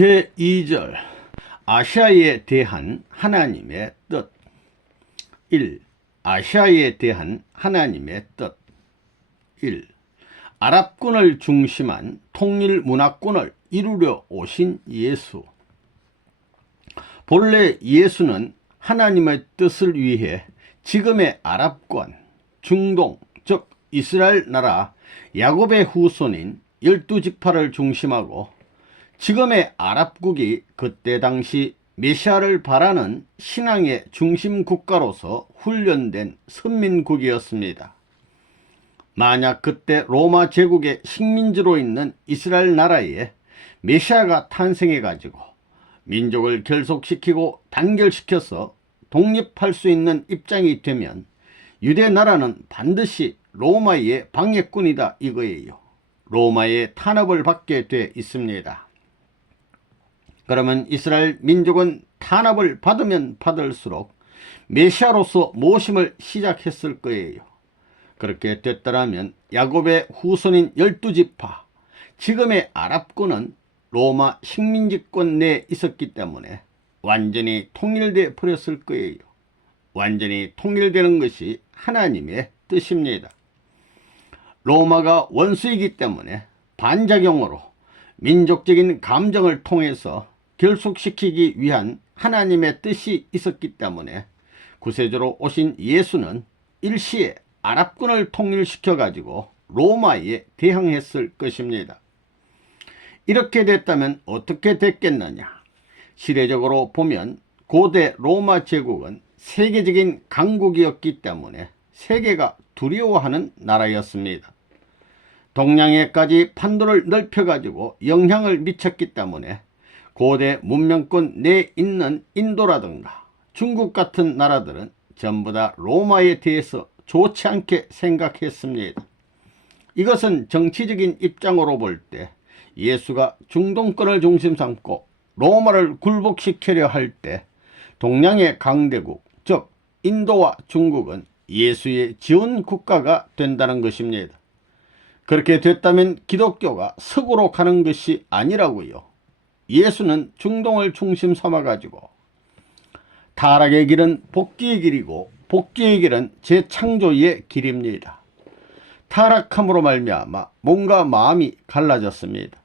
제2절 아시아에 대한 하나님의 뜻. 1. 아시아에 대한 하나님의 뜻. 1. 아랍권을 중심한 통일 문화권을 이루려 오신 예수. 본래 예수는 하나님의 뜻을 위해 지금의 아랍권, 중동, 즉 이스라엘 나라 야곱의 후손인 12지파를 중심하고 지금의 아랍국이 그때 당시 메시아를 바라는 신앙의 중심 국가로서 훈련된 선민국이었습니다. 만약 그때 로마 제국의 식민지로 있는 이스라엘 나라에 메시아가 탄생해가지고 민족을 결속시키고 단결시켜서 독립할 수 있는 입장이 되면 유대 나라는 반드시 로마의 방해꾼이다 이거예요. 로마의 탄압을 받게 돼 있습니다. 그러면 이스라엘 민족은 탄압을 받으면 받을수록 메시아로서 모심을 시작했을 거예요. 그렇게 됐더라면 야곱의 후손인 12지파, 지금의 아랍권은 로마 식민지권 내에 있었기 때문에 완전히 통일돼 버렸을 거예요. 완전히 통일되는 것이 하나님의 뜻입니다. 로마가 원수이기 때문에 반작용으로 민족적인 감정을 통해서 결속시키기 위한 하나님의 뜻이 있었기 때문에 구세주로 오신 예수는 일시에 아랍권을 통일시켜 가지고 로마에 대항했을 것입니다. 이렇게 됐다면 어떻게 됐겠느냐? 시대적으로 보면 고대 로마 제국은 세계적인 강국이었기 때문에 세계가 두려워하는 나라였습니다. 동양에까지 판도를 넓혀가지고 영향을 미쳤기 때문에 고대 문명권 내에 있는 인도라든가 중국 같은 나라들은 전부 다 로마에 대해서 좋지 않게 생각했습니다. 이것은 정치적인 입장으로 볼 때 예수가 중동권을 중심 삼고 로마를 굴복시키려 할 때 동양의 강대국, 즉 인도와 중국은 예수의 지원 국가가 된다는 것입니다. 그렇게 됐다면 기독교가 서구로 가는 것이 아니라고요. 예수는 중동을 중심 삼아가지고 타락의 길은 복귀의 길이고 복귀의 길은 재창조의 길입니다. 타락함으로 말미암아 몸과 마음이 갈라졌습니다.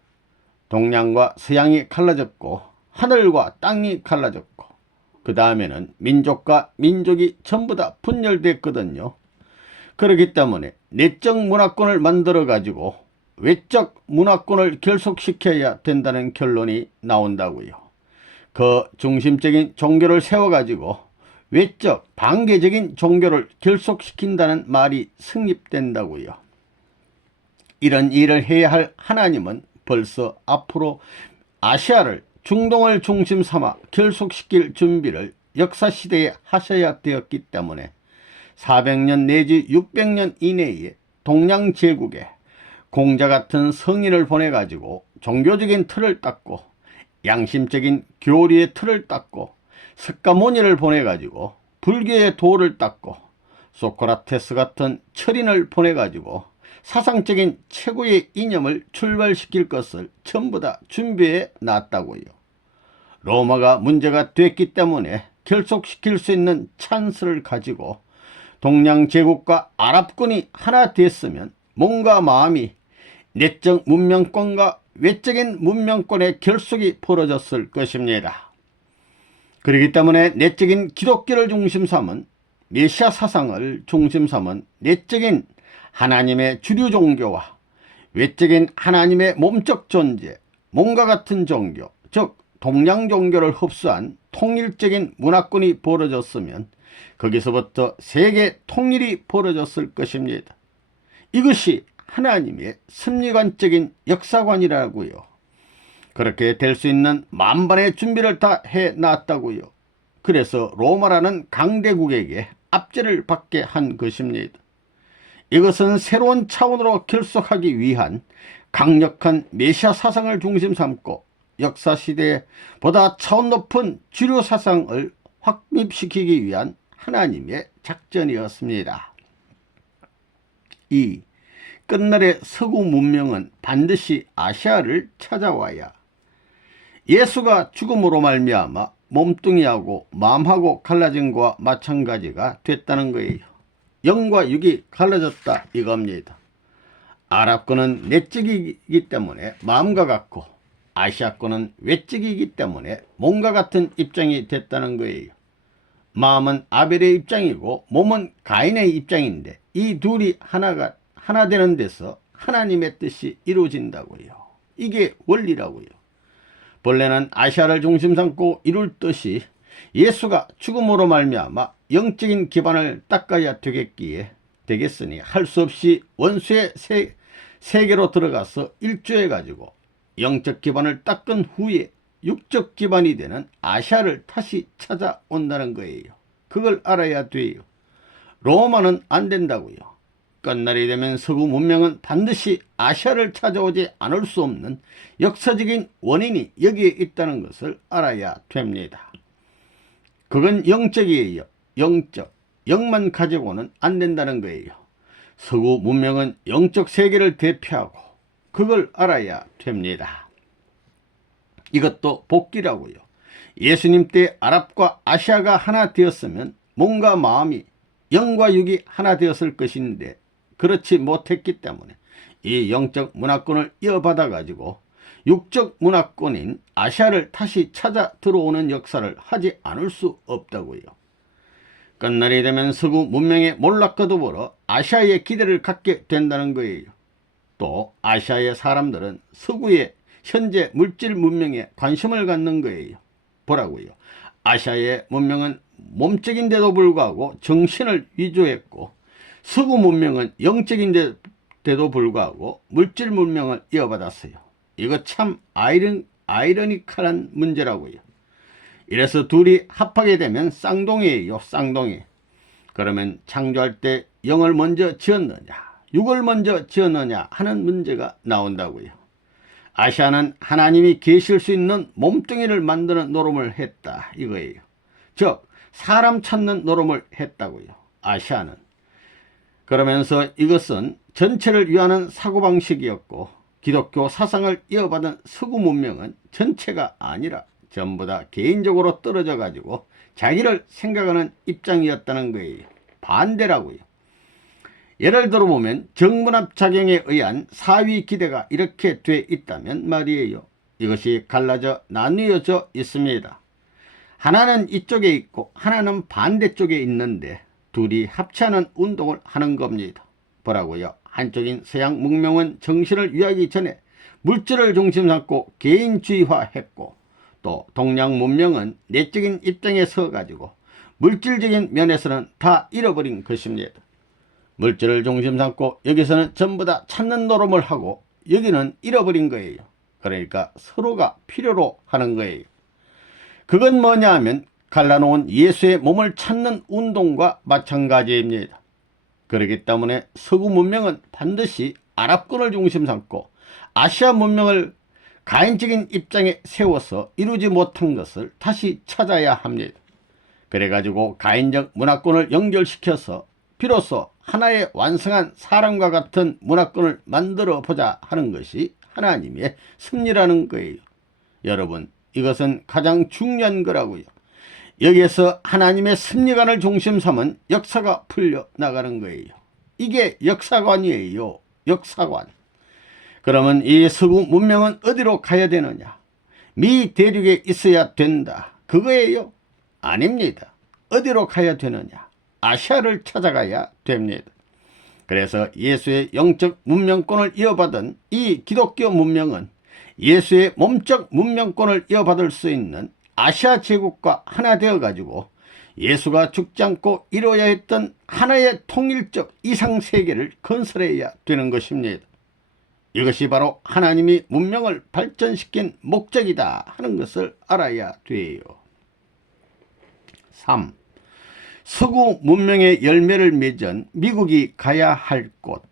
동양과 서양이 갈라졌고 하늘과 땅이 갈라졌고 그 다음에는 민족과 민족이 전부 다 분열됐거든요. 그렇기 때문에 내적 문화권을 만들어 가지고 외적 문화권을 결속시켜야 된다는 결론이 나온다고요. 그 중심적인 종교를 세워가지고 외적 반개적인 종교를 결속시킨다는 말이 성립된다고요. 이런 일을 해야 할 하나님은 벌써 앞으로 아시아를 중동을 중심 삼아 결속시킬 준비를 역사시대에 하셔야 되었기 때문에 400년 내지 600년 이내에 동양 제국에 공자 같은 성인을 보내가지고 종교적인 틀을 닦고 양심적인 교리의 틀을 닦고 석가모니를 보내가지고 불교의 도를 닦고 소크라테스 같은 철인을 보내가지고 사상적인 최고의 이념을 출발시킬 것을 전부 다 준비해 놨다고요. 로마가 문제가 됐기 때문에 결속시킬 수 있는 찬스를 가지고 동양 제국과 아랍권이 하나 됐으면 몸과 마음이 내적 문명권과 외적인 문명권의 결속이 벌어졌을 것입니다. 그렇기 때문에 내적인 기독교를 중심 삼은 메시아 사상을 중심 삼은 내적인 하나님의 주류 종교와 외적인 하나님의 몸적 존재, 몸과 같은 종교, 즉 동양 종교를 흡수한 통일적인 문화권이 벌어졌으면 거기서부터 세계 통일이 벌어졌을 것입니다. 이것이 하나님의 섭리관적인 역사관이라고요. 그렇게 될 수 있는 만반의 준비를 다 해놨다고요. 그래서 로마라는 강대국에게 압제를 받게 한 것입니다. 이것은 새로운 차원으로 결속하기 위한 강력한 메시아 사상을 중심 삼고 역사시대에 보다 차원 높은 주류 사상을 확립시키기 위한 하나님의 작전이었습니다. 2. 끝날의 서구 문명은 반드시 아시아를 찾아와야. 예수가 죽음으로 말미암아 몸뚱이하고 마음하고 갈라진 것과 마찬가지가 됐다는 거예요. 영과 육이 갈라졌다 이겁니다. 아랍권은 내적이기 때문에 마음과 같고 아시아권은 외적이기 때문에 몸과 같은 입장이 됐다는 거예요. 마음은 아벨의 입장이고 몸은 가인의 입장인데 이 둘이 하나 되는 데서 하나님의 뜻이 이루어진다고요. 이게 원리라고요. 본래는 아시아를 중심 삼고 이룰 뜻이 예수가 죽음으로 말미암아 영적인 기반을 닦아야 되겠으니 할 수 없이 원수의 세계로 들어가서 일조해 가지고 영적 기반을 닦은 후에 육적 기반이 되는 아시아를 다시 찾아온다는 거예요. 그걸 알아야 돼요. 로마는 안 된다고요. 끝날이 되면 서구 문명은 반드시 아시아를 찾아오지 않을 수 없는 역사적인 원인이 여기에 있다는 것을 알아야 됩니다. 그건 영적이에요. 영적. 영만 가지고는 안 된다는 거예요. 서구 문명은 영적 세계를 대표하고 그걸 알아야 됩니다. 이것도 복귀라고요. 예수님 때 아랍과 아시아가 하나 되었으면 몸과 마음이 영과 육이 하나 되었을 것인데 그렇지 못했기 때문에 이 영적 문화권을 이어받아 가지고 육적 문화권인 아시아를 다시 찾아 들어오는 역사를 하지 않을 수 없다고요. 끝날이 되면 서구 문명의 몰락과 더불어 아시아의 기대를 갖게 된다는 거예요. 또 아시아의 사람들은 서구의 현재 물질 문명에 관심을 갖는 거예요. 보라고요. 아시아의 문명은 몸적인데도 불구하고 정신을 위조했고 서구 문명은 영적인데도 불구하고 물질 문명을 이어받았어요. 이거 참 아이러니컬한 문제라고요. 이래서 둘이 합하게 되면 쌍둥이에요. 쌍둥이. 그러면 창조할 때 영을 먼저 지었느냐 육을 먼저 지었느냐 하는 문제가 나온다고요. 아시아는 하나님이 계실 수 있는 몸뚱이를 만드는 노름을 했다 이거예요. 즉 사람 찾는 노름을 했다고요. 아시아는. 그러면서 이것은 전체를 위하는 사고방식이었고 기독교 사상을 이어받은 서구 문명은 전체가 아니라 전부 다 개인적으로 떨어져 가지고 자기를 생각하는 입장이었다는 거예요. 반대라고요. 예를 들어 보면 정문합작용에 의한 사위 기대가 이렇게 돼 있다면 말이에요. 이것이 갈라져 나뉘어져 있습니다. 하나는 이쪽에 있고 하나는 반대쪽에 있는데 둘이 합치하는 운동을 하는 겁니다. 뭐라고요? 한쪽인 서양 문명은 정신을 위하기 전에 물질을 중심 삼고 개인주의화했고 또 동양 문명은 내적인 입장에 서 가지고 물질적인 면에서는 다 잃어버린 것입니다. 물질을 중심 삼고 여기서는 전부 다 찾는 노름을 하고 여기는 잃어버린 거예요. 그러니까 서로가 필요로 하는 거예요. 그건 뭐냐 하면 갈라놓은 예수의 몸을 찾는 운동과 마찬가지입니다. 그렇기 때문에 서구 문명은 반드시 아랍권을 중심 삼고 아시아 문명을 가인적인 입장에 세워서 이루지 못한 것을 다시 찾아야 합니다. 그래가지고 가인적 문화권을 연결시켜서 비로소 하나의 완성한 사람과 같은 문화권을 만들어 보자 하는 것이 하나님의 섭리라는 거예요. 여러분, 이것은 가장 중요한 거라고요. 여기에서 하나님의 섭리관을 중심 삼은 역사가 풀려나가는 거예요. 이게 역사관이에요. 역사관. 그러면 이 서구 문명은 어디로 가야 되느냐? 미 대륙에 있어야 된다. 그거예요? 아닙니다. 어디로 가야 되느냐? 아시아를 찾아가야 됩니다. 그래서 예수의 영적 문명권을 이어받은 이 기독교 문명은 예수의 몸적 문명권을 이어받을 수 있는 아시아 제국과 하나 되어 가지고 예수가 죽지 않고 이루어야 했던 하나의 통일적 이상세계를 건설해야 되는 것입니다. 이것이 바로 하나님이 문명을 발전시킨 목적이다 하는 것을 알아야 돼요. 3. 서구 문명의 열매를 맺은 미국이 가야 할 곳.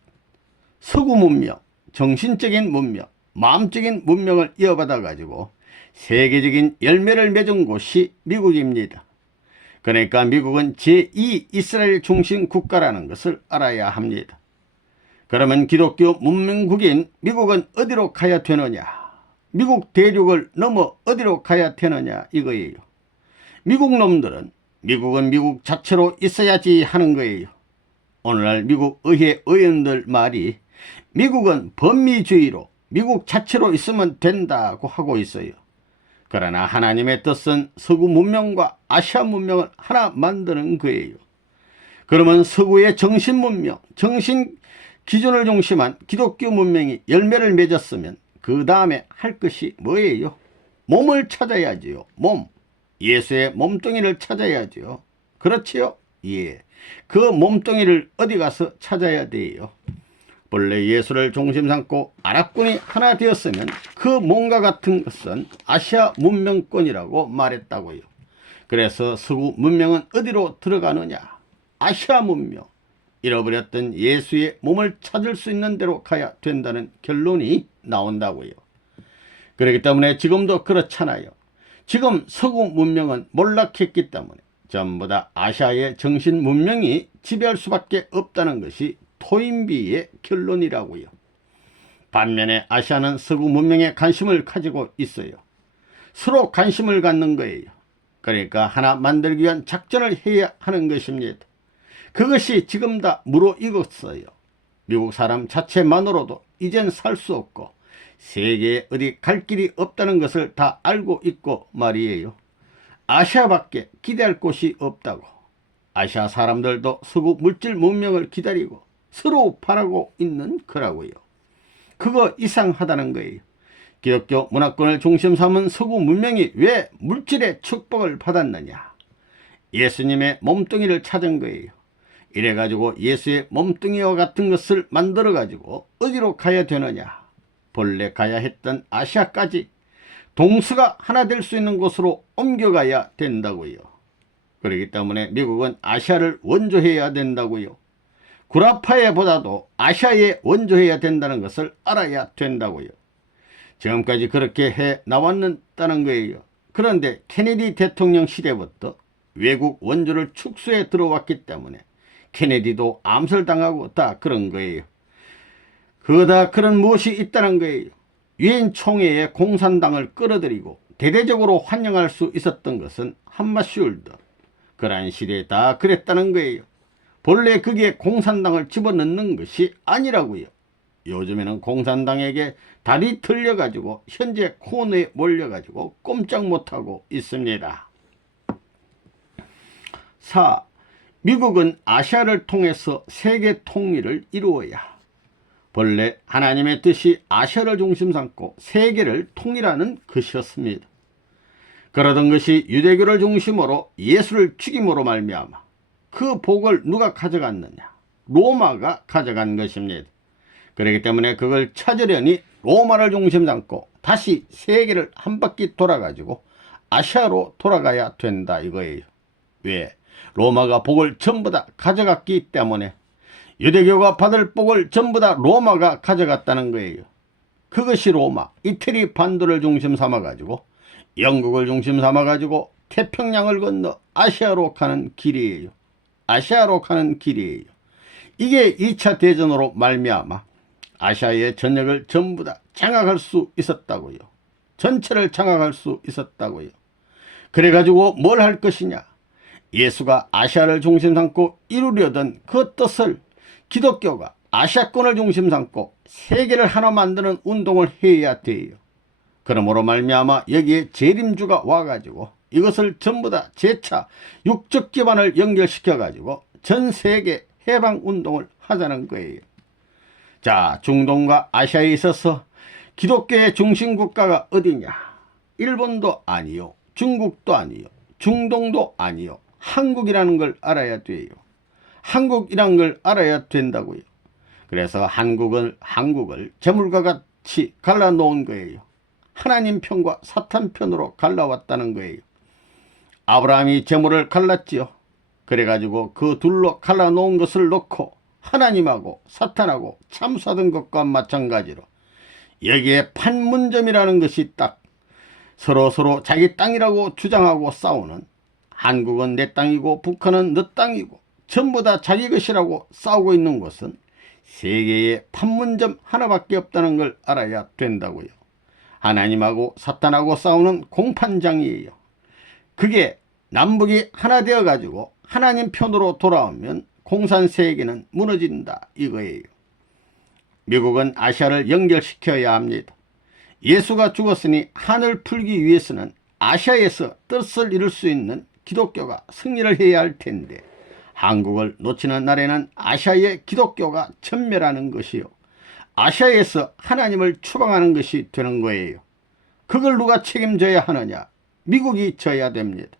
서구 문명, 정신적인 문명, 마음적인 문명을 이어받아 가지고 세계적인 열매를 맺은 곳이 미국입니다. 그러니까 미국은 제2 이스라엘 중심 국가라는 것을 알아야 합니다. 그러면 기독교 문명국인 미국은 어디로 가야 되느냐? 미국 대륙을 넘어 어디로 가야 되느냐 이거예요. 미국 놈들은 미국은 미국 자체로 있어야지 하는 거예요. 오늘날 미국 의회 의원들 말이 미국은 범미주의로 미국 자체로 있으면 된다고 하고 있어요. 그러나 하나님의 뜻은 서구 문명과 아시아 문명을 하나 만드는 거예요. 그러면 서구의 정신 문명, 정신 기준을 중심한 기독교 문명이 열매를 맺었으면 그 다음에 할 것이 뭐예요? 몸을 찾아야지요. 몸. 예수의 몸뚱이를 찾아야죠. 그렇지요? 예. 그 몸뚱이를 어디 가서 찾아야 돼요? 본래 예수를 중심 삼고 아랍군이 하나 되었으면 그 몸과 같은 것은 아시아 문명권이라고 말했다고요. 그래서 서구 문명은 어디로 들어가느냐? 아시아 문명. 잃어버렸던 예수의 몸을 찾을 수 있는 데로 가야 된다는 결론이 나온다고요. 그렇기 때문에 지금도 그렇잖아요. 지금 서구 문명은 몰락했기 때문에 전부 다 아시아의 정신 문명이 지배할 수밖에 없다는 것이 토인비의 결론이라고요. 반면에 아시아는 서구 문명에 관심을 가지고 있어요. 서로 관심을 갖는 거예요. 그러니까 하나 만들기 위한 작전을 해야 하는 것입니다. 그것이 지금 다 무르익었어요. 미국 사람 자체만으로도 이젠 살 수 없고 세계에 어디 갈 길이 없다는 것을 다 알고 있고 말이에요. 아시아밖에 기대할 곳이 없다고. 아시아 사람들도 서구 물질 문명을 기다리고 서로 바라고 있는 거라고요. 그거 이상하다는 거예요. 기독교 문화권을 중심 삼은 서구 문명이 왜 물질의 축복을 받았느냐? 예수님의 몸뚱이를 찾은 거예요. 이래가지고 예수의 몸뚱이와 같은 것을 만들어가지고 어디로 가야 되느냐? 본래 가야 했던 아시아까지 동서가 하나 될 수 있는 곳으로 옮겨가야 된다고요. 그렇기 때문에 미국은 아시아를 원조해야 된다고요. 구라파에보다도 아시아에 원조해야 된다는 것을 알아야 된다고요. 지금까지 그렇게 해 나왔다는 거예요. 그런데 케네디 대통령 시대부터 외국 원조를 축소해 들어왔기 때문에 케네디도 암살당하고 다 그런 거예요. 그다 그런 무엇이 있다는 거예요. 유엔 총회에 공산당을 끌어들이고 대대적으로 환영할 수 있었던 것은 한마슈울드. 그러한 시대에 다 그랬다는 거예요. 본래 그게 공산당을 집어넣는 것이 아니라고요. 요즘에는 공산당에게 다리 틀려가지고 현재 코너에 몰려가지고 꼼짝 못하고 있습니다. 4. 미국은 아시아를 통해서 세계 통일을 이루어야. 본래 하나님의 뜻이 아시아를 중심 삼고 세계를 통일하는 것이었습니다. 그러던 것이 유대교를 중심으로 예수를 죽임으로 말미암아 그 복을 누가 가져갔느냐? 로마가 가져간 것입니다. 그렇기 때문에 그걸 찾으려니 로마를 중심 삼고 다시 세계를 한 바퀴 돌아가지고 아시아로 돌아가야 된다 이거예요. 왜? 로마가 복을 전부 다 가져갔기 때문에 유대교가 받을 복을 전부 다 로마가 가져갔다는 거예요. 그것이 로마, 이태리 반도를 중심 삼아가지고 영국을 중심 삼아가지고 태평양을 건너 아시아로 가는 길이에요. 아시아로 가는 길이에요. 이게 2차 대전으로 말미암아 아시아의 전역을 전부 다 장악할 수 있었다고요. 전체를 장악할 수 있었다고요. 그래가지고 뭘 할 것이냐? 예수가 아시아를 중심 삼고 이루려던 그 뜻을 기독교가 아시아권을 중심 삼고 세계를 하나 만드는 운동을 해야 돼요. 그러므로 말미암아 여기에 재림주가 와가지고 이것을 전부 다 재차 육적 기반을 연결시켜가지고 전 세계 해방운동을 하자는 거예요. 자, 중동과 아시아에 있어서 기독교의 중심국가가 어디냐? 일본도 아니요, 중국도 아니요, 중동도 아니요, 한국이라는 걸 알아야 돼요. 한국이란 걸 알아야 된다고요. 그래서 한국을 재물과 같이 갈라놓은 거예요. 하나님 편과 사탄 편으로 갈라왔다는 거예요. 아브라함이 재물을 갈랐지요. 그래가지고 그 둘로 갈라놓은 것을 놓고 하나님하고 사탄하고 참수하던 것과 마찬가지로 여기에 판문점이라는 것이 딱 서로 자기 땅이라고 주장하고 싸우는, 한국은 내 땅이고 북한은 너 땅이고 전부 다 자기 것이라고 싸우고 있는 곳은 세계에 판문점 하나밖에 없다는 걸 알아야 된다고요. 하나님하고 사탄하고 싸우는 공판장이에요. 그게 남북이 하나 되어 가지고 하나님 편으로 돌아오면 공산세계는 무너진다 이거예요. 미국은 아시아를 연결시켜야 합니다. 예수가 죽었으니 한을 풀기 위해서는 아시아에서 뜻을 이룰 수 있는 기독교가 승리를 해야 할 텐데 한국을 놓치는 날에는 아시아의 기독교가 전멸하는 것이요, 아시아에서 하나님을 추방하는 것이 되는 거예요. 그걸 누가 책임져야 하느냐? 미국이 져야 됩니다.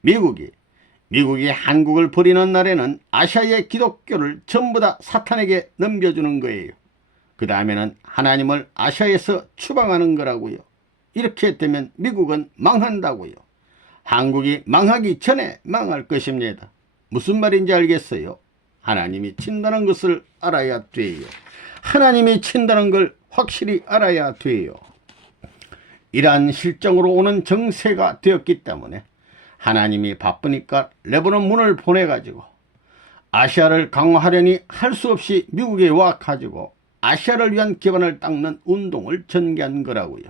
미국이 한국을 버리는 날에는 아시아의 기독교를 전부 다 사탄에게 넘겨주는 거예요. 그 다음에는 하나님을 아시아에서 추방하는 거라고요. 이렇게 되면 미국은 망한다고요. 한국이 망하기 전에 망할 것입니다. 무슨 말인지 알겠어요? 하나님이 친다는 것을 알아야 돼요. 하나님이 친다는 걸 확실히 알아야 돼요. 이러한 실정으로 오는 정세가 되었기 때문에 하나님이 바쁘니까 레바논 문을 보내가지고 아시아를 강화하려니 할 수 없이 미국에 와가지고 아시아를 위한 기반을 닦는 운동을 전개한 거라고요.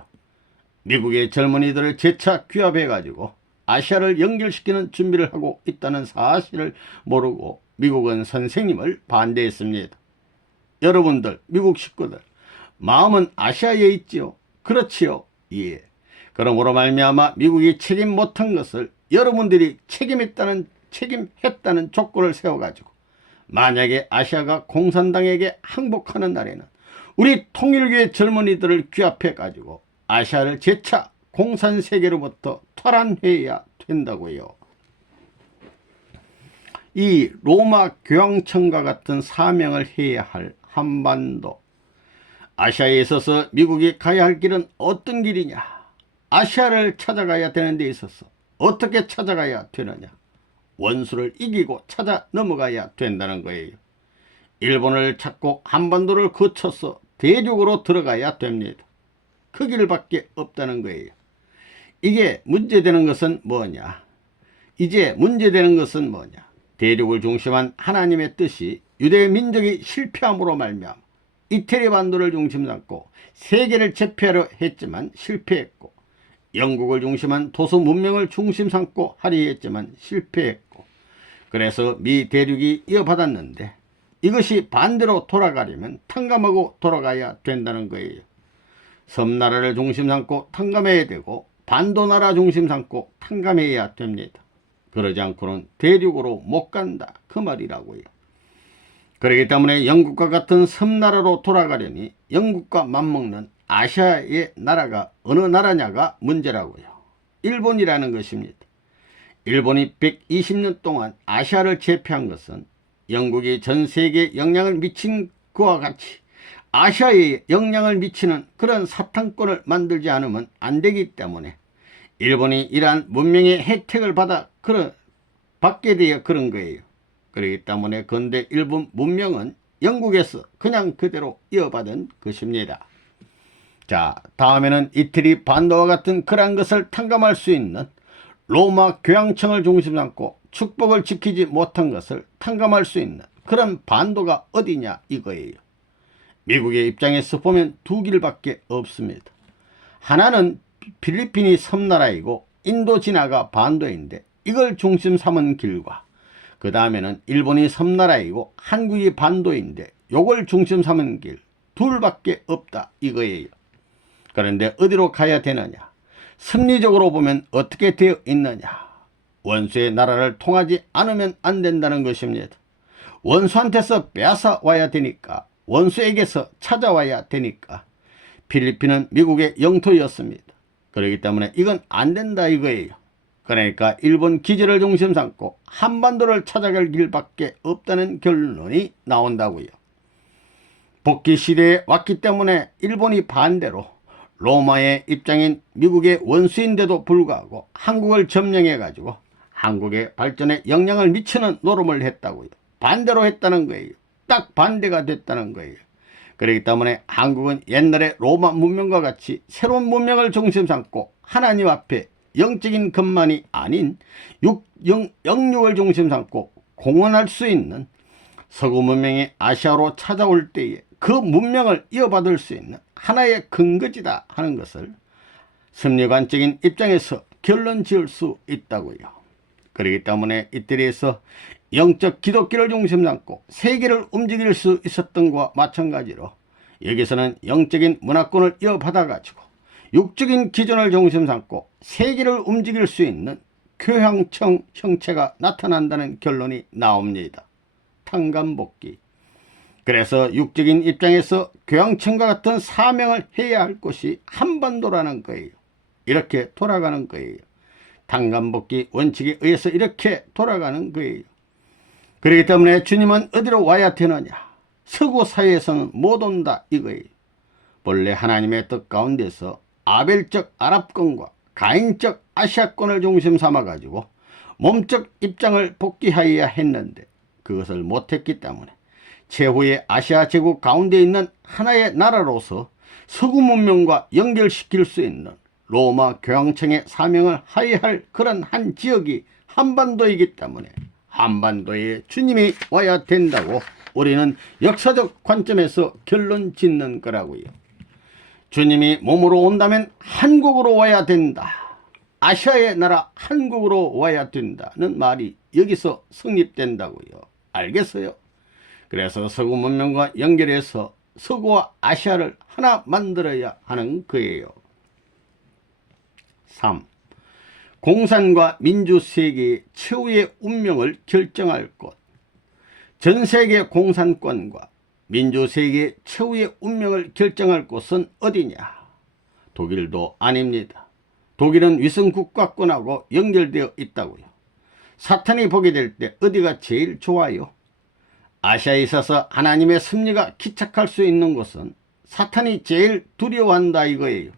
미국의 젊은이들을 재차 규합해가지고 아시아를 연결시키는 준비를 하고 있다는 사실을 모르고 미국은 선생님을 반대했습니다. 여러분들, 미국 식구들, 마음은 아시아에 있지요? 그렇지요? 예. 그러므로 말미암아 미국이 책임 못한 것을 여러분들이 책임했다는 조건을 세워가지고 만약에 아시아가 공산당에게 항복하는 날에는 우리 통일교의 젊은이들을 규합해가지고 아시아를 재차 공산세계로부터 탈환해야 된다고요. 이 로마 교황청과 같은 사명을 해야 할 한반도, 아시아에 있어서 미국이 가야 할 길은 어떤 길이냐? 아시아를 찾아가야 되는 데 있어서 어떻게 찾아가야 되느냐? 원수를 이기고 찾아 넘어가야 된다는 거예요. 일본을 찾고 한반도를 거쳐서 대륙으로 들어가야 됩니다. 그 길밖에 없다는 거예요. 이게 문제되는 것은 뭐냐? 이제 문제되는 것은 뭐냐? 대륙을 중심한 하나님의 뜻이 유대 민족이 실패함으로 말미암아 이태리 반도를 중심 삼고 세계를 제패하려 했지만 실패했고, 영국을 중심한 도서 문명을 중심 삼고 하려 했지만 실패했고, 그래서 미 대륙이 이어받았는데 이것이 반대로 돌아가려면 탕감하고 돌아가야 된다는 거예요. 섬나라를 중심 삼고 탕감해야 되고 반도나라 중심 삼고 탕감해야 됩니다. 그러지 않고는 대륙으로 못 간다 그 말이라고요. 그렇기 때문에 영국과 같은 섬나라로 돌아가려니 영국과 맞먹는 아시아의 나라가 어느 나라냐가 문제라고요. 일본이라는 것입니다. 일본이 120년 동안 아시아를 제패한 것은 영국이 전 세계에 영향을 미친 그와 같이 아시아에 영향을 미치는 그런 사탕권을 만들지 않으면 안 되기 때문에 일본이 이러한 문명의 혜택을 받게 되어 그런 거예요. 그렇기 때문에 근대 일본 문명은 영국에서 그냥 그대로 이어받은 것입니다. 자, 다음에는 이태리 반도와 같은 그러한 것을 탕감할 수 있는 로마 교황청을 중심 삼고 축복을 지키지 못한 것을 탕감할 수 있는 그런 반도가 어디냐 이거예요. 미국의 입장에서 보면 두 길밖에 없습니다. 하나는 필리핀이 섬나라이고 인도진화가 반도인데 이걸 중심 삼은 길과, 그 다음에는 일본이 섬나라이고 한국이 반도인데 요걸 중심 삼은 길, 둘밖에 없다 이거예요. 그런데 어디로 가야 되느냐? 섭리적으로 보면 어떻게 되어 있느냐? 원수의 나라를 통하지 않으면 안 된다는 것입니다. 원수한테서 빼앗아 와야 되니까, 원수에게서 찾아와야 되니까. 필리핀은 미국의 영토였습니다. 그렇기 때문에 이건 안 된다 이거예요. 그러니까 일본 기지를 중심 삼고 한반도를 찾아갈 길밖에 없다는 결론이 나온다고요. 복귀 시대에 왔기 때문에 일본이 반대로 로마의 입장인 미국의 원수인데도 불구하고 한국을 점령해가지고 한국의 발전에 영향을 미치는 노름을 했다고요. 반대로 했다는 거예요. 딱 반대가 됐다는 거예요. 그렇기 때문에 한국은 옛날에 로마 문명과 같이 새로운 문명을 중심 삼고 하나님 앞에 영적인 것만이 아닌 영육을 중심 삼고 공헌할 수 있는 서구 문명이 아시아로 찾아올 때에 그 문명을 이어받을 수 있는 하나의 근거지다 하는 것을 섭리관적인 입장에서 결론 지을 수 있다고요. 그렇기 때문에 이태리에서 영적 기독교를 중심 삼고 세계를 움직일 수 있었던 것과 마찬가지로 여기서는 영적인 문화권을 이어받아가지고 육적인 기준을 중심 삼고 세계를 움직일 수 있는 교황청 형체가 나타난다는 결론이 나옵니다. 탕감복귀. 그래서 육적인 입장에서 교황청과 같은 사명을 해야 할 곳이 한반도라는 거예요. 이렇게 돌아가는 거예요. 탕감복귀 원칙에 의해서 이렇게 돌아가는 거예요. 그렇기 때문에 주님은 어디로 와야 되느냐? 서구 사회에서는 못 온다 이거예요. 본래 하나님의 뜻 가운데서 아벨적 아랍권과 가인적 아시아권을 중심 삼아가지고 몸적 입장을 복귀하여야 했는데 그것을 못했기 때문에 최후의 아시아 제국 가운데 있는 하나의 나라로서 서구 문명과 연결시킬 수 있는 로마 교황청의 사명을 하여야 할 그런 한 지역이 한반도이기 때문에 한반도에 주님이 와야 된다고 우리는 역사적 관점에서 결론 짓는 거라고요. 주님이 몸으로 온다면 한국으로 와야 된다. 아시아의 나라 한국으로 와야 된다는 말이 여기서 성립된다고요. 알겠어요? 그래서 서구 문명과 연결해서 서구와 아시아를 하나 만들어야 하는 거예요. 3. 공산과 민주세계의 최후의 운명을 결정할 곳. 전세계 공산권과 민주세계의 최후의 운명을 결정할 곳은 어디냐? 독일도 아닙니다. 독일은 위성국가권하고 연결되어 있다고요. 사탄이 보게 될 때 어디가 제일 좋아요? 아시아에 있어서 하나님의 섭리가 기착할 수 있는 곳은 사탄이 제일 두려워한다 이거예요.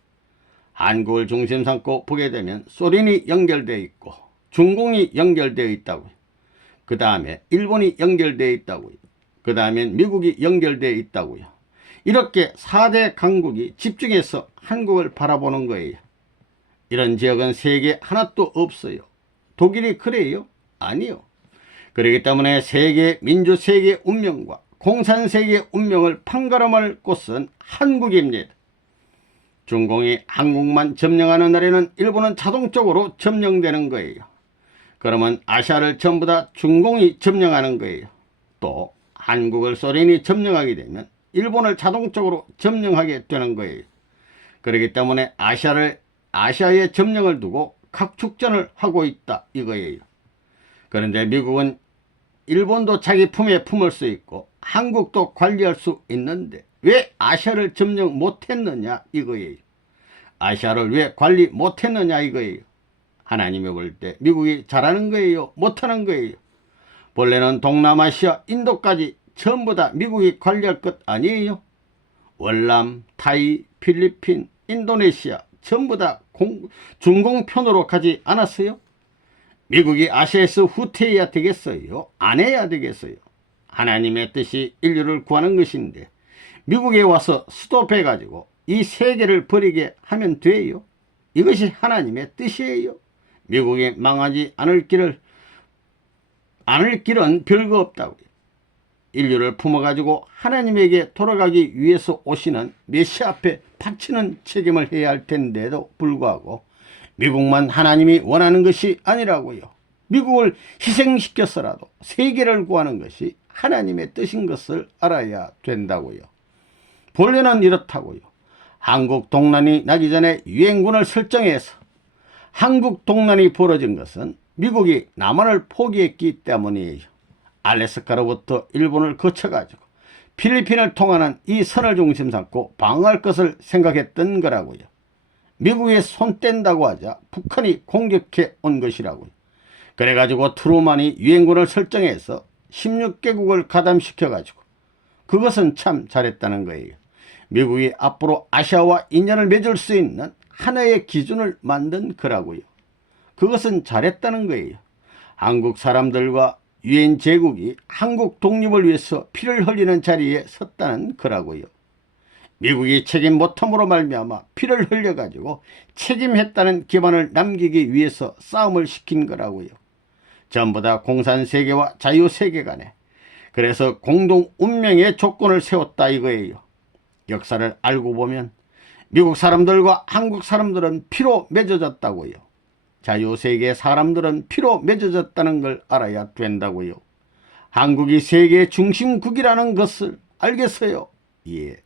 한국을 중심 삼고 보게 되면 소련이 연결되어 있고 중공이 연결되어 있다고요. 그 다음에 일본이 연결되어 있다고요. 그 다음에 미국이 연결되어 있다고요. 이렇게 4대 강국이 집중해서 한국을 바라보는 거예요. 이런 지역은 세계 하나도 없어요. 독일이 그래요? 아니요. 그렇기 때문에 세계 민주세계 운명과 공산세계 운명을 판가름할 곳은 한국입니다. 중공이 한국만 점령하는 날에는 일본은 자동적으로 점령되는 거예요. 그러면 아시아를 전부 다 중공이 점령하는 거예요. 또 한국을 소련이 점령하게 되면 일본을 자동적으로 점령하게 되는 거예요. 그렇기 때문에 아시아의 점령을 두고 각축전을 하고 있다 이거예요. 그런데 미국은 일본도 자기 품에 품을 수 있고 한국도 관리할 수 있는데 왜 아시아를 점령 못했느냐 이거예요. 아시아를 왜 관리 못했느냐 이거예요. 하나님이 볼 때 미국이 잘하는 거예요? 못하는 거예요? 본래는 동남아시아, 인도까지 전부 다 미국이 관리할 것 아니에요? 월남, 타이, 필리핀, 인도네시아 전부 다 중공편으로 가지 않았어요? 미국이 아시아에서 후퇴해야 되겠어요? 안 해야 되겠어요? 하나님의 뜻이 인류를 구하는 것인데 미국에 와서 스톱해가지고 이 세계를 버리게 하면 돼요? 이것이 하나님의 뜻이에요. 미국이 망하지 않을 길은 별거 없다고요. 인류를 품어가지고 하나님에게 돌아가기 위해서 오시는 메시아 앞에 바치는 책임을 해야 할 텐데도 불구하고 미국만 하나님이 원하는 것이 아니라고요. 미국을 희생시켜서라도 세계를 구하는 것이 하나님의 뜻인 것을 알아야 된다고요. 본래는 이렇다고요. 한국 동란이 나기 전에 유엔군을 설정해서 한국 동란이 벌어진 것은 미국이 남한을 포기했기 때문이에요. 알래스카로부터 일본을 거쳐가지고 필리핀을 통하는 이 선을 중심 삼고 방어할 것을 생각했던 거라고요. 미국이 손 뗀다고 하자 북한이 공격해 온 것이라고요. 그래가지고 트루만이 유엔군을 설정해서 16개국을 가담시켜가지고 그것은 참 잘했다는 거예요. 미국이 앞으로 아시아와 인연을 맺을 수 있는 하나의 기준을 만든 거라고요. 그것은 잘했다는 거예요. 한국 사람들과 유엔 제국이 한국 독립을 위해서 피를 흘리는 자리에 섰다는 거라고요. 미국이 책임 못함으로 말미암아 피를 흘려가지고 책임했다는 기반을 남기기 위해서 싸움을 시킨 거라고요. 전부 다 공산세계와 자유세계 간에 그래서 공동 운명의 조건을 세웠다 이거예요. 역사를 알고 보면 미국 사람들과 한국 사람들은 피로 맺어졌다고요. 자유세계 사람들은 피로 맺어졌다는 걸 알아야 된다고요. 한국이 세계 중심국이라는 것을 알겠어요? 예.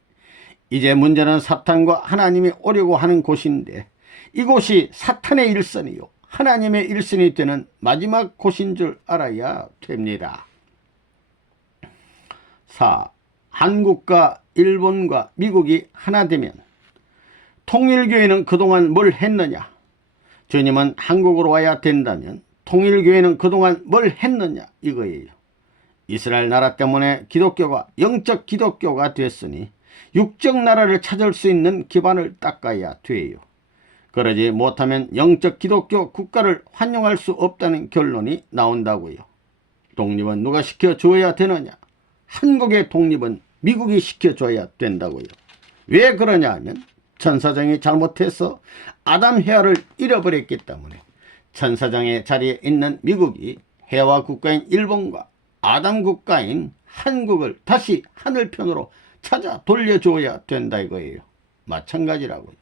이제 문제는 사탄과 하나님이 오려고 하는 곳인데 이곳이 사탄의 일선이요 하나님의 일선이 되는 마지막 곳인 줄 알아야 됩니다. 4. 한국과 일본과 미국이 하나 되면 통일교회는 그동안 뭘 했느냐? 주님은 한국으로 와야 된다면 통일교회는 그동안 뭘 했느냐? 이거예요. 이스라엘 나라 때문에 기독교가 영적 기독교가 됐으니 육적 나라를 찾을 수 있는 기반을 닦아야 돼요. 그러지 못하면 영적 기독교 국가를 환영할 수 없다는 결론이 나온다고요. 독립은 누가 시켜줘야 되느냐? 한국의 독립은 미국이 시켜줘야 된다고요. 왜 그러냐 하면 천사장이 잘못해서 아담 헤아를 잃어버렸기 때문에 천사장의 자리에 있는 미국이 해와 국가인 일본과 아담 국가인 한국을 다시 하늘편으로 찾아 돌려줘야 된다 이거예요. 마찬가지라고요.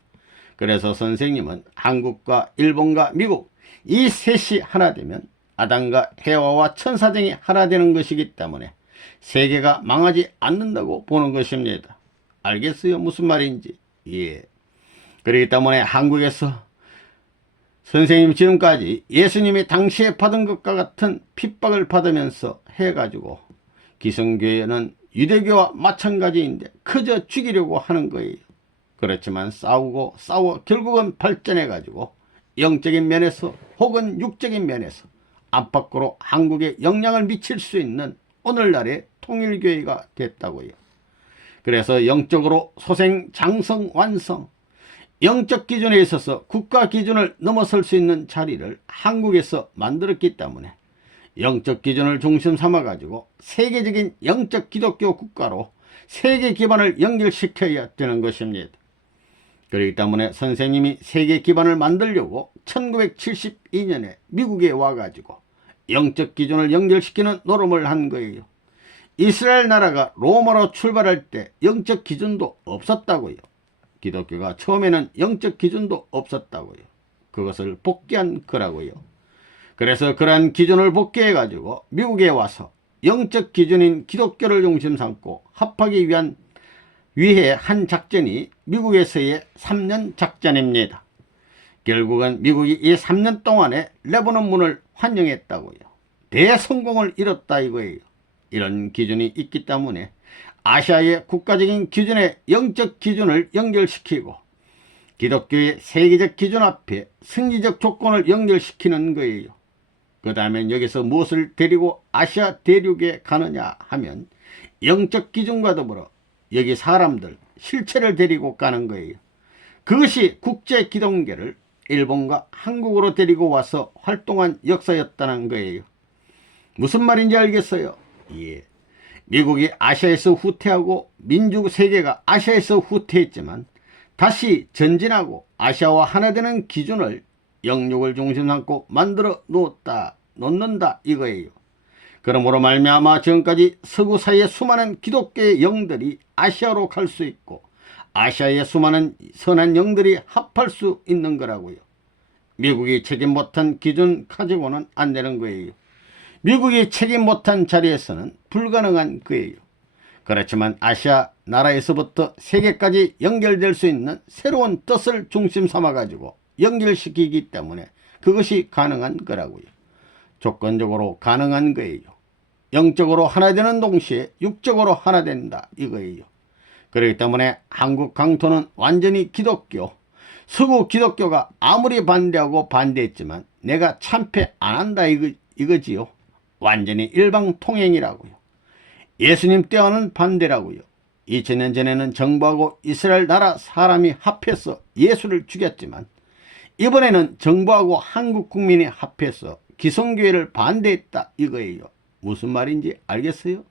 그래서 선생님은 한국과 일본과 미국 이 셋이 하나 되면 아담과 해와와 천사장이 하나 되는 것이기 때문에 세계가 망하지 않는다고 보는 것입니다. 알겠어요? 무슨 말인지? 예. 그렇기 때문에 한국에서 선생님 지금까지 예수님이 당시에 받은 것과 같은 핍박을 받으면서 해가지고 기성교회는 유대교와 마찬가지인데 그저 죽이려고 하는 거예요. 그렇지만 싸우고 싸워 결국은 발전해가지고 영적인 면에서 혹은 육적인 면에서 안팎으로 한국에 영향을 미칠 수 있는 오늘날의 통일교회가 됐다고요. 그래서 영적으로 소생, 장성, 완성, 영적 기준에 있어서 국가 기준을 넘어설 수 있는 자리를 한국에서 만들었기 때문에 영적 기준을 중심 삼아가지고 세계적인 영적 기독교 국가로 세계 기반을 연결시켜야 되는 것입니다. 그렇기 때문에 선생님이 세계 기반을 만들려고 1972년에 미국에 와가지고 영적 기준을 연결시키는 노름을 한 거예요. 이스라엘 나라가 로마로 출발할 때 영적 기준도 없었다고요. 기독교가 처음에는 영적 기준도 없었다고요. 그것을 복귀한 거라고요. 그래서 그러한 기준을 복귀해가지고 미국에 와서 영적 기준인 기독교를 중심 삼고 합하기 위해 한 작전이 미국에서의 3년 작전입니다. 결국은 미국이 이 3년 동안에 레바논 문을 환영했다고요. 대성공을 이뤘다 이거예요. 이런 기준이 있기 때문에 아시아의 국가적인 기준에 영적 기준을 연결시키고 기독교의 세계적 기준 앞에 승리적 조건을 연결시키는 거예요. 그 다음에 여기서 무엇을 데리고 아시아 대륙에 가느냐 하면 영적 기준과 더불어 여기 사람들, 실체를 데리고 가는 거예요. 그것이 국제 기독교를 일본과 한국으로 데리고 와서 활동한 역사였다는 거예요. 무슨 말인지 알겠어요? 예. 미국이 아시아에서 후퇴하고 민족 세계가 아시아에서 후퇴했지만 다시 전진하고 아시아와 하나 되는 기준을 영육을 중심 삼고 만들어 놓는다 이거예요. 그러므로 말미암아 지금까지 서구 사이의 수많은 기독교의 영들이 아시아로 갈 수 있고 아시아의 수많은 선한 영들이 합할 수 있는 거라고요. 미국이 책임 못한 기준 가지고는 안 되는 거예요. 미국이 책임 못한 자리에서는 불가능한 거예요. 그렇지만 아시아 나라에서부터 세계까지 연결될 수 있는 새로운 뜻을 중심 삼아가지고 연결시키기 때문에 그것이 가능한 거라고요. 조건적으로 가능한 거예요. 영적으로 하나 되는 동시에 육적으로 하나 된다 이거예요. 그렇기 때문에 한국 강토는 완전히 기독교, 서구 기독교가 아무리 반대하고 반대했지만 내가 참패 안 한다 이거지요. 완전히 일방통행이라고요. 예수님 때와는 반대라고요. 2000년 전에는 정부하고 이스라엘 나라 사람이 합해서 예수를 죽였지만 이번에는 정부하고 한국 국민이 합해서 기성교회를 반대했다 이거예요. 무슨 말인지 알겠어요?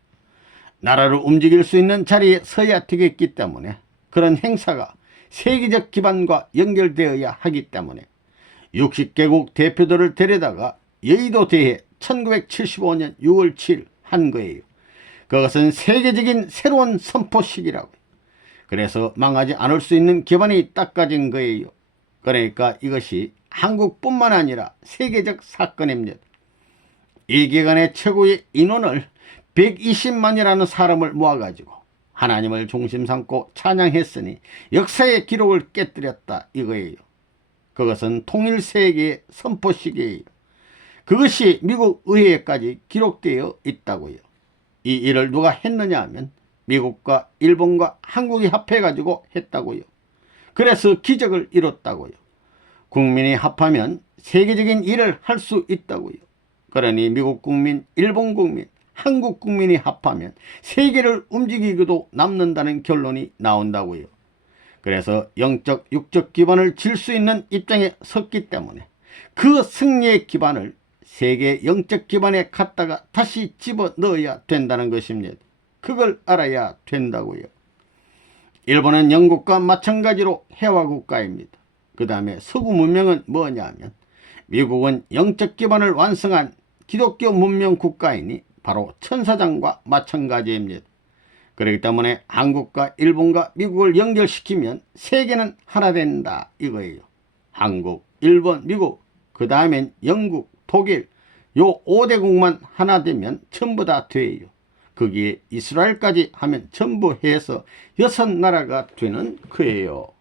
나라를 움직일 수 있는 자리에 서야 되겠기 때문에 그런 행사가 세계적 기반과 연결되어야 하기 때문에 60개국 대표들을 데려다가 여의도 대회 1975년 6월 7일 한 거예요. 그것은 세계적인 새로운 선포식이라고요. 그래서 망하지 않을 수 있는 기반이 닦아진 거예요. 그러니까 이것이 한국뿐만 아니라 세계적 사건입니다. 이 기간의 최고의 인원을 120만이라는 사람을 모아가지고 하나님을 중심 삼고 찬양했으니 역사의 기록을 깨뜨렸다 이거예요. 그것은 통일세계의 선포식이에요. 그것이 미국 의회까지 기록되어 있다고요. 이 일을 누가 했느냐 하면 미국과 일본과 한국이 합해가지고 했다고요. 그래서 기적을 이뤘다고요. 국민이 합하면 세계적인 일을 할 수 있다고요. 그러니 미국 국민, 일본 국민, 한국 국민이 합하면 세계를 움직이고도 남는다는 결론이 나온다고요. 그래서 영적, 육적 기반을 질 수 있는 입장에 섰기 때문에 그 승리의 기반을 세계 영적 기반에 갖다가 다시 집어넣어야 된다는 것입니다. 그걸 알아야 된다고요. 일본은 영국과 마찬가지로 해화국가입니다. 그 다음에 서구 문명은 뭐냐면 미국은 영적 기반을 완성한 기독교 문명 국가이니 바로 천사장과 마찬가지입니다. 그렇기 때문에 한국과 일본과 미국을 연결시키면 세계는 하나 된다 이거예요. 한국, 일본, 미국, 그 다음엔 영국, 독일 요 5대국만 하나 되면 전부 다 돼요. 거기에 이스라엘까지 하면 전부 해서 6나라가 되는 거예요.